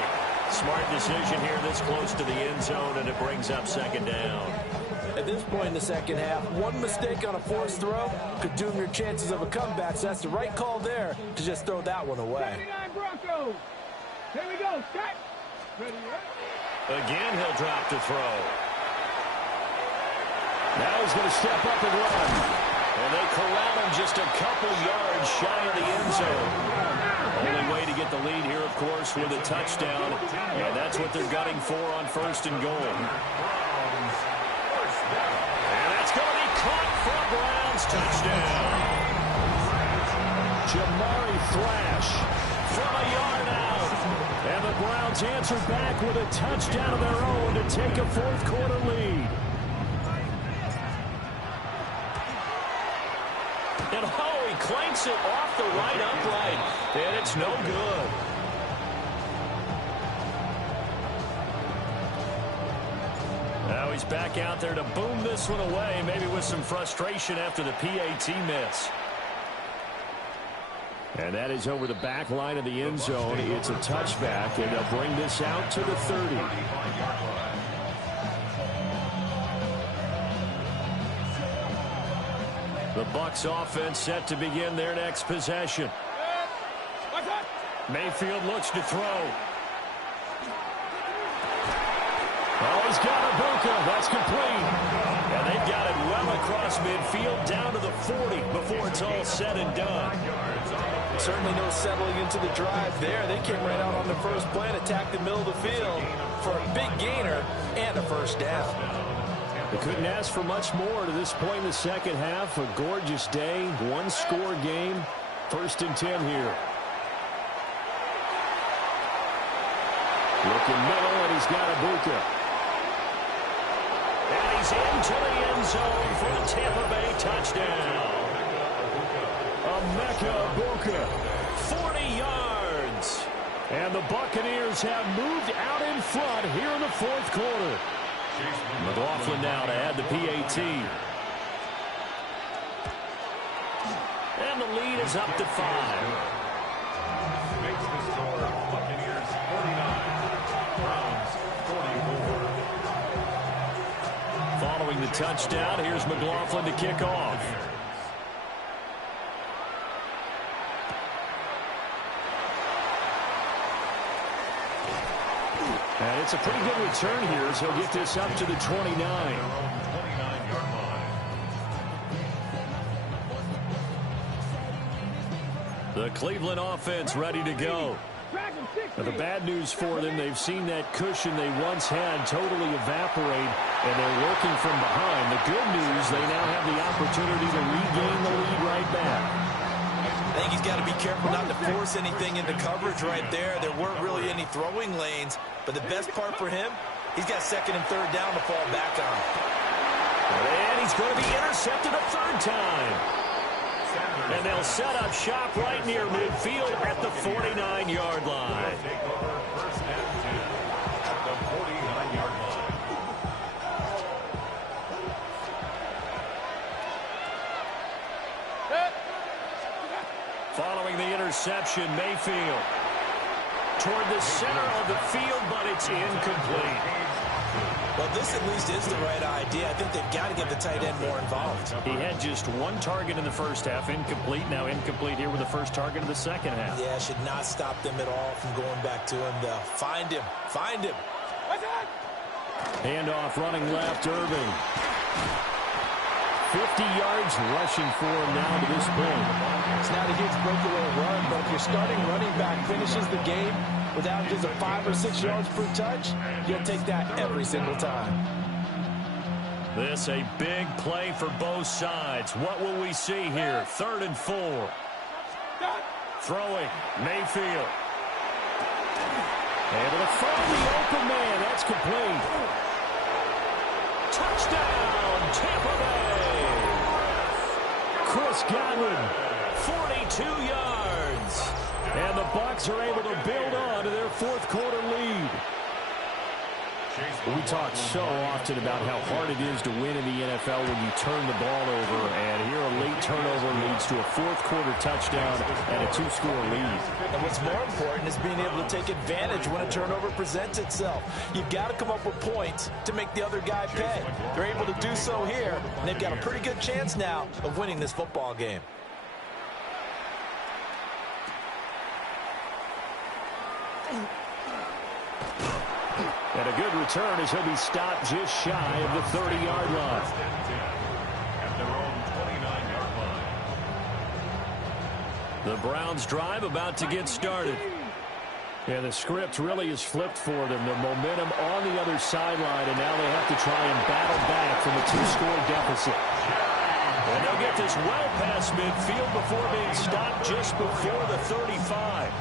Smart decision here this close to the end zone, and it brings up 2nd down. At this point in the second half, one mistake on a forced throw could doom your chances of a comeback. So that's the right call there to just throw that one away. 79 Broncos. Here we go. Set. Ready, Again, he'll drop to throw. Now he's going to step up and run. And they corral him just a couple yards shy of the end zone. Only way to get the lead here, of course, with a touchdown. And that's what they're gunning for on 1st and goal. And that's going to be caught for a Browns touchdown. Jamari Thrash from a yard out. And the Browns answer back with a touchdown of their own to take a fourth-quarter lead. And he clanks it off the right upright. And it's no good. Now he's back out there to boom this one away, maybe with some frustration after the PAT miss. And that is over the back line of the end zone. It's a touchback, and they'll bring this out to the 30. The Bucs offense set to begin their next possession. Mayfield looks to throw. Oh, he's got Ibuka. That's complete. And they've got it well across midfield down to the 40 before it's all said and done. Certainly no settling into the drive there. They came right out on the first play and attacked the middle of the field for a big gainer and a first down. They couldn't ask for much more to this point in the second half. A gorgeous day, one-score game. 1st and 10 here. Looking middle, and he's got Ibuka. And he's into the end zone for the Tampa Bay touchdown. Emeka Ibuka. 40 yards. And the Buccaneers have moved out in front here in the fourth quarter. McLaughlin now to add the PAT. and the lead is up to 5. Makes the score Buccaneers 49, Browns 44. Following the touchdown, here's McLaughlin to kick off. And it's a pretty good return here as he'll get this up to the 29. The Cleveland offense ready to go. Now, the bad news for them, they've seen that cushion they once had totally evaporate, and they're working from behind. The good news, they now have the opportunity to regain the lead right back. I think he's got to be careful not to force anything into coverage right there. There weren't really any throwing lanes, but the best part for him, he's got second and third down to fall back on. And he's going to be intercepted a third time. And they'll set up shop right near midfield at the 49-yard line. Take over first and 10 at the 49-yard line. Following the interception, Mayfield toward the center of the field, but it's incomplete. Well, this at least is the right idea. I think they've got to get the tight end more involved. He had just one target in the first half, incomplete. Now incomplete here with the first target of the second half. Yeah, should not stop them at all from going back to him. Find him. Find him. Handoff running left, Irving. 50 yards rushing for him now to this point. It's not a huge breakaway run, but if your starting running back finishes the game without just a 5 or 6 yards per touch, you'll take that every single time. This a big play for both sides. What will we see here? 3rd and 4. Throwing, Mayfield. Able to find the open man. That's complete. Touchdown, Tampa Bay. Chris Godwin, 42 yards. And the Bucs are able to build on to their fourth quarter lead. We talk so often about how hard it is to win in the NFL when you turn the ball over, and here a late turnover leads to a fourth quarter touchdown and a 2-score lead. And what's more important is being able to take advantage when a turnover presents itself. You've got to come up with points to make the other guy pay. They're able to do so here, and they've got a pretty good chance now of winning this football game. And a good return as he'll be stopped just shy of the 30-yard line. At their own 29-yard line. The Browns drive about to get started. Yeah, the script really is flipped for them. The momentum on the other sideline, and now they have to try and battle back from a 2-score deficit. And they'll get this well past midfield before being stopped just before the 35.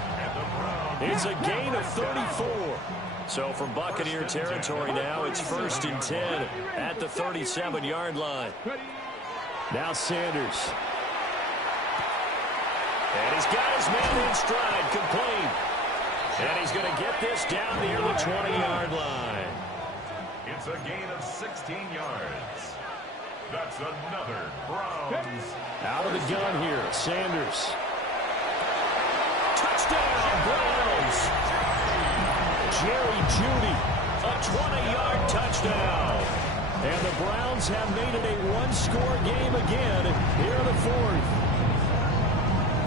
It's a gain of 34. So from Buccaneer territory now, it's 1st and 10 at the 37-yard line. Now Sanders. And he's got his man in stride, complete. And he's going to get this down near the 20-yard line. It's a gain of 16 yards. That's another Browns. Out of the gun here, Sanders. Touchdown, Browns. Jerry Jeudy, a 20-yard touchdown. And the Browns have made it a 1-score game again here in the 4th.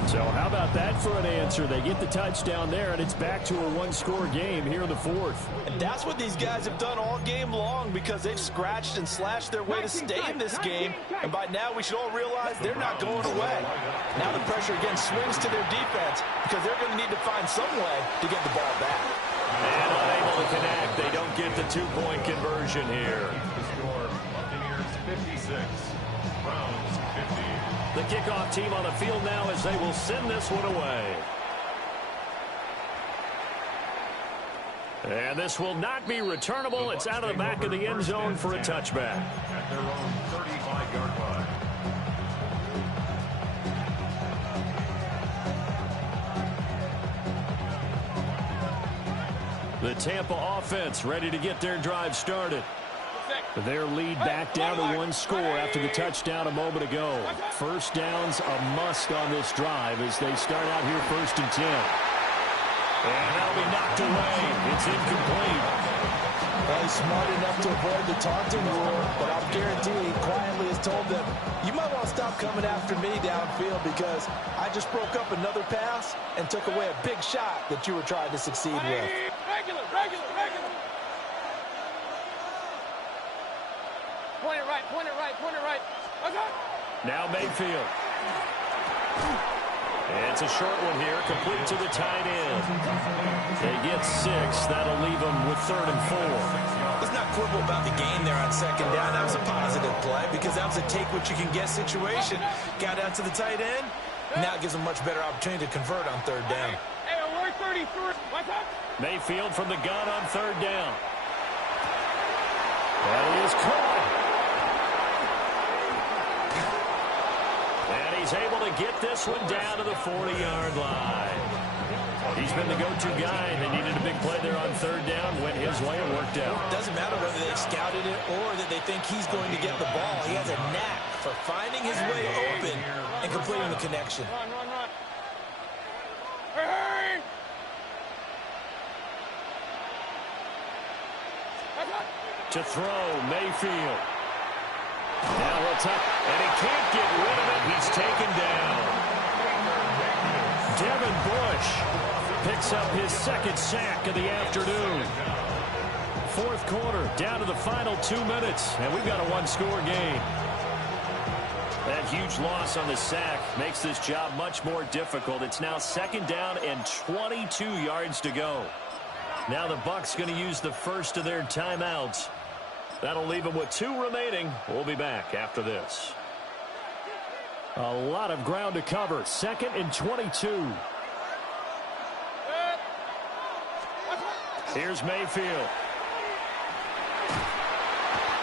So how about that for an answer? They get the touchdown there, and it's back to a 1-score game here in the 4th. And that's what these guys have done all game long, because they've scratched and slashed their way to stay in this game. And by now we should all realize they're not going away. Now the pressure again swings to their defense, because they're going to need to find some way to get the ball back. And unable to connect. They don't get the 2-point conversion here. The score, Buccaneers 56, Browns 50. The kickoff team on the field now as they will send this one away. And this will not be returnable. It's out of the back of the end zone for a touchback. At their own 35-yard line. The Tampa offense ready to get their drive started. Their lead back down to one score after the touchdown a moment ago. First down's a must on this drive as they start out here 1st and 10. And that'll be knocked away. It's incomplete. Well, he's smart enough to avoid the taunting rule, but I'll guarantee he quietly has told them, you might want to stop coming after me downfield because I just broke up another pass and took away a big shot that you were trying to succeed with. Regular. Point it right. Okay. Now Mayfield. And it's a short one here, complete to the tight end. They get 6. That'll leave them with 3rd and 4. Let's not quibble about the game there on 2nd down. That was a positive play because that was a take-what-you-can-get situation. Got out to the tight end. Now it gives them a much better opportunity to convert on 3rd down. Hey, we're 33. What's up? Mayfield from the gun on 3rd down. That is caught. And he's able to get this one down to the 40-yard line. He's been the go-to guy, and they needed a big play there on 3rd down. Went his way and worked out. Doesn't matter whether they've scouted it or that they think he's going to get the ball. He has a knack for finding his way open and completing the connection. Run. Hey! To throw, Mayfield. Now he'll tuck, and he can't get rid of it. He's taken down. Devin Bush picks up his 2nd sack of the afternoon. 4th quarter, down to the final 2 minutes, and we've got a 1-score game. That huge loss on the sack makes this job much more difficult. It's now 2nd down and 22 yards to go. Now the Bucs going to use the first of their timeouts. That'll leave them with 2 remaining. We'll be back after this. A lot of ground to cover. 2nd and 22. Here's Mayfield.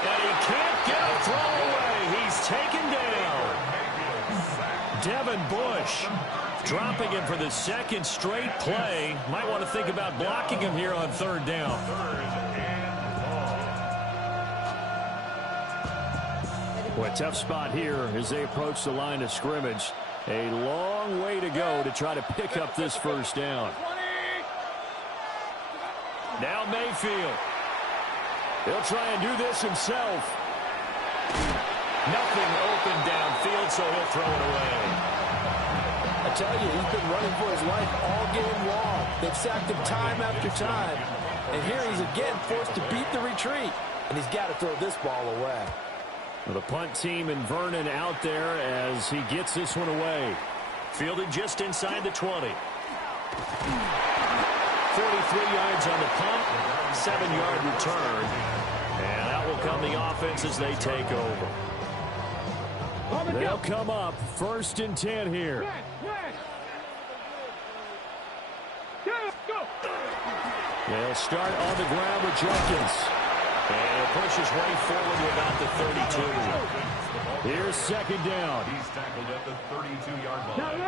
And he can't get a throw away. He's taken down. Devin Bush dropping him for the 2nd straight play. Might want to think about blocking him here on 3rd down. Well, a tough spot here as they approach the line of scrimmage. A long way to go to try to pick up this 1st down. Now Mayfield. He'll try and do this himself. Nothing open downfield, so he'll throw it away. I tell you, he's been running for his life all game long. They've sacked him time after time. And here he's again forced to beat the retreat. And he's got to throw this ball away. Well, the punt team and Vernon out there as he gets this one away. Fielded just inside the 20. 43 yards on the punt, 7-yard return. And out will come the offense as they take over. They'll come up 1st and 10 here. They'll start on the ground with Jenkins. And he'll push his way forward to about the 32. Here's 2nd down. He's tackled at the 32-yard line.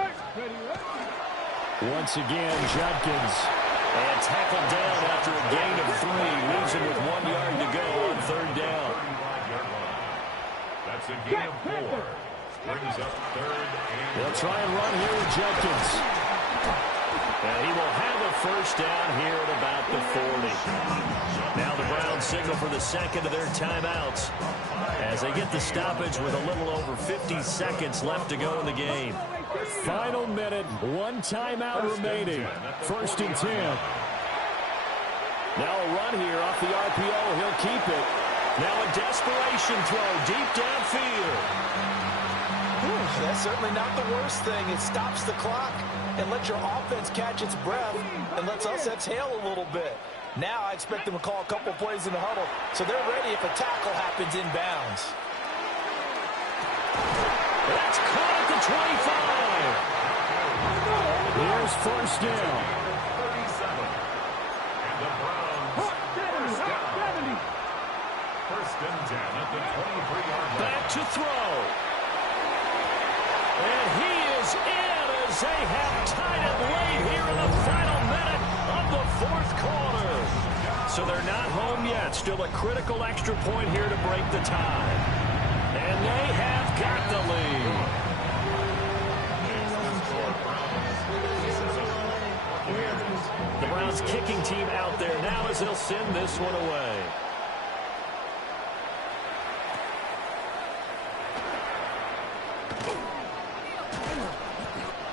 Once again, Jenkins. And tackled down after a gain of 3. Leaves him with 1 yard to go on 3rd down. That's a gain of 4. Brings up 3rd and... They'll try and run here with Jenkins. And he will have a 1st down here at about the 40. Now the Browns signal for the 2nd of their timeouts as they get the stoppage with a little over 50 seconds left to go in the game. Final minute, 1 timeout remaining. 1st and 10. Now a run here off the RPO. He'll keep it. Now a desperation throw deep downfield. That's certainly not the worst thing. It stops the clock and lets your offense catch its breath and lets us exhale a little bit. Now I expect them to call a couple plays in the huddle so they're ready if a tackle happens inbounds. That's caught at the 25. Here's 1st down. 37. And the Browns, 1st and 10 at the 23-yard line. Back to throw. And he is in as they have tied it late here in the final minute of the 4th quarter. So they're not home yet. not. Still a critical extra point here to break the tie. And they have got the lead. The Browns kicking team out there now as they'll send this one away.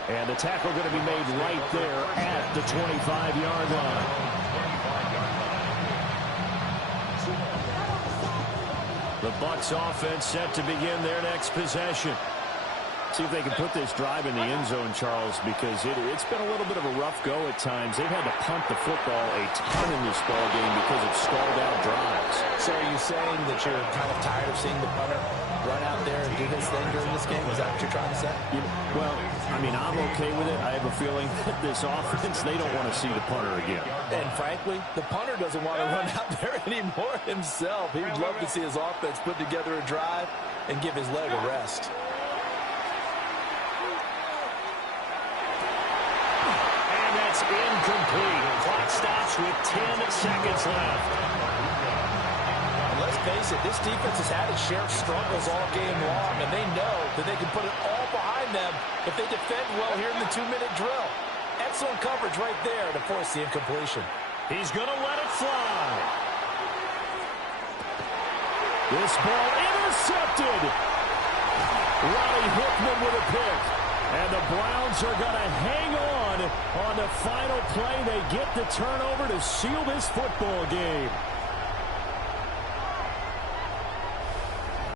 And the tackle going to be made right there at the 25-yard line. The Bucs offense set to begin their next possession. See if they can put this drive in the end zone, Charles, because it's been a little bit of a rough go at times. They've had to punt the football a ton in this ball game because of stalled out drives. So are you saying that you're kind of tired of seeing the punter run out there and do his thing during this game? Is that what you're trying to say? Well, I mean, I'm okay with it. I have a feeling that this offense, they don't want to see the punter again. And frankly, the punter doesn't want to run out there anymore himself. He would love to see his offense put together a drive and give his leg a rest. Incomplete. Clock stops with 10 seconds left. And let's face it, this defense has had its share of struggles all game long, and they know that they can put it all behind them if they defend well here in the 2-minute drill. Excellent coverage right there to force the incompletion. He's going to let it fly. This ball intercepted. Ronnie Hickman with a pick. And the Browns are going to hang on the final play. They get the turnover to seal this football game.